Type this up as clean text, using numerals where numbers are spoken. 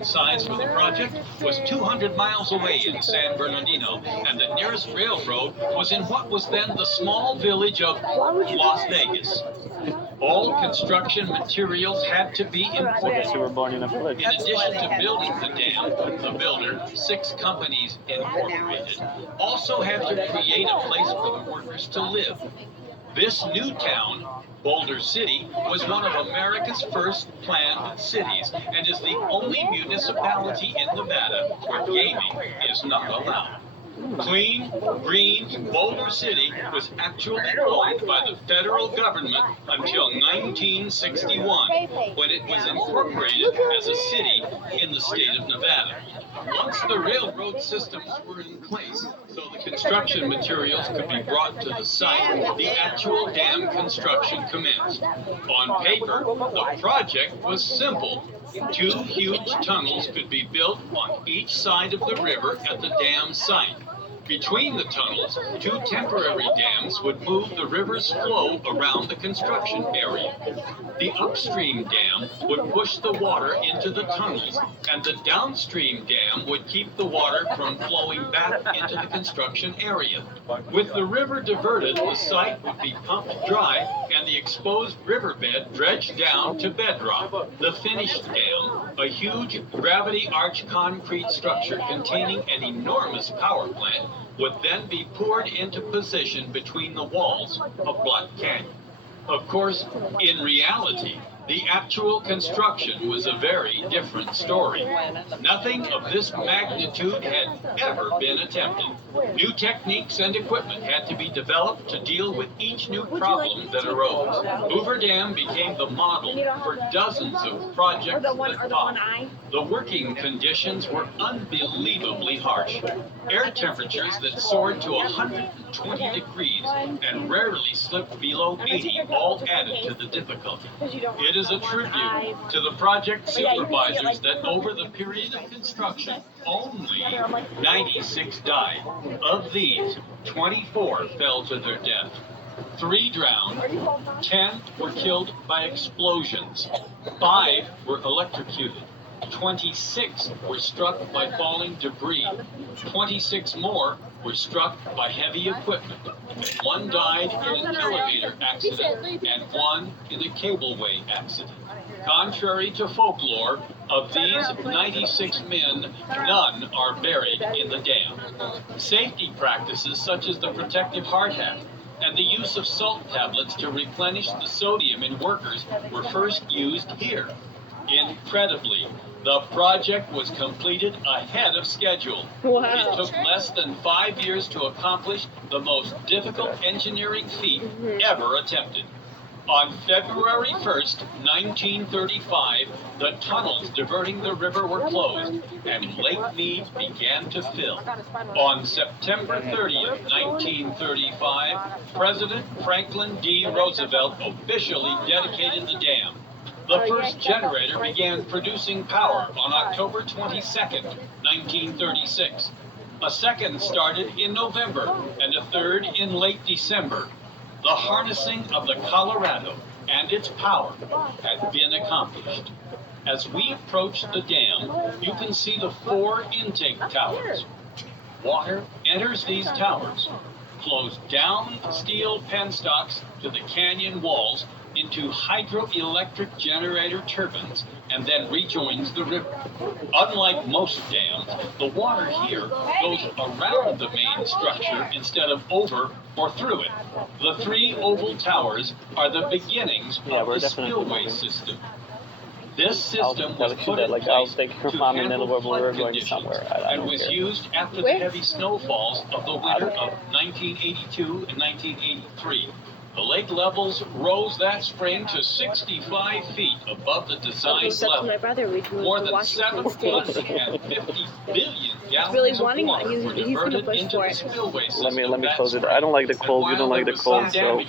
size for the project was 200 miles away in San Bernardino, and the nearest railroad was in what was then the small village of Las Vegas. All construction materials had to be imported. You were born in a village. In addition to building the dam, the builder, 6 companies incorporated, also had to create a place for the workers to live. This new town, Boulder City, was one of America's first planned cities and is the only municipality in Nevada where gaming is not allowed. Clean, green Boulder City was actually owned by the federal government until 1961, when it was incorporated as a city in the state of Nevada. Once the railroad systems were in place, so the construction materials could be brought to the site, the actual dam construction commenced. On paper, the project was simple. 2 huge tunnels could be built on each side of the river at the dam site. Between the tunnels, 2 temporary dams would move the river's flow around the construction area. The upstream dam would push the water into the tunnels, and the downstream dam would keep the water from flowing back into the construction area. With the river diverted, the site would be pumped dry and the exposed riverbed dredged down to bedrock. The finished dam, a huge gravity arch concrete structure containing an enormous power plant, would then be poured into position between the walls of Black Canyon. Of course, in reality, the actual construction was a very different story. Nothing of this magnitude had ever been attempted. New techniques and equipment had to be developed to deal with each new problem that arose. Hoover Dam became the model for dozens of projects that followed. The working conditions were unbelievably harsh. Air temperatures that soared to 120 degrees and rarely slipped below 80 all added to the difficulty. It is a tribute to the project supervisors that over the period of construction, only 96 died. Of these, 24 fell to their death. 3 drowned, 10 were killed by explosions, 5 were electrocuted, 26 were struck by falling debris, 26 more were struck by heavy equipment. 1 died in an elevator accident and 1 in a cableway accident. Contrary to folklore, of these 96 men, none are buried in the dam. Safety practices such as the protective hard hat and the use of salt tablets to replenish the sodium in workers were first used here. Incredibly, the project was completed ahead of schedule. Wow. It took less than 5 years to accomplish the most difficult engineering feat ever attempted. On February 1st, 1935, the tunnels diverting the river were closed, and Lake Mead began to fill. On September 30th, 1935, President Franklin D. Roosevelt officially dedicated the dam. The first generator began producing power on October 22nd, 1936. A second started in November, and a third in late December. The harnessing of the Colorado and its power had been accomplished. As we approach the dam, you can see the 4 intake towers. Water enters these towers, flows down steel penstocks to the canyon walls into hydroelectric generator turbines, and then rejoins the river. Unlike most dams, the water here goes around the main structure instead of over or through it. The 3 oval towers are the beginnings of the spillway system. This system was put in place to handle flood conditions and was used after the heavy snowfalls of the winter of 1982 and 1983. The lake levels rose that spring to 65 feet above the design level. More than 750 billion gallons of water were diverted into the spillway system. Let me close it. I don't like the cold. You don't like the cold, so.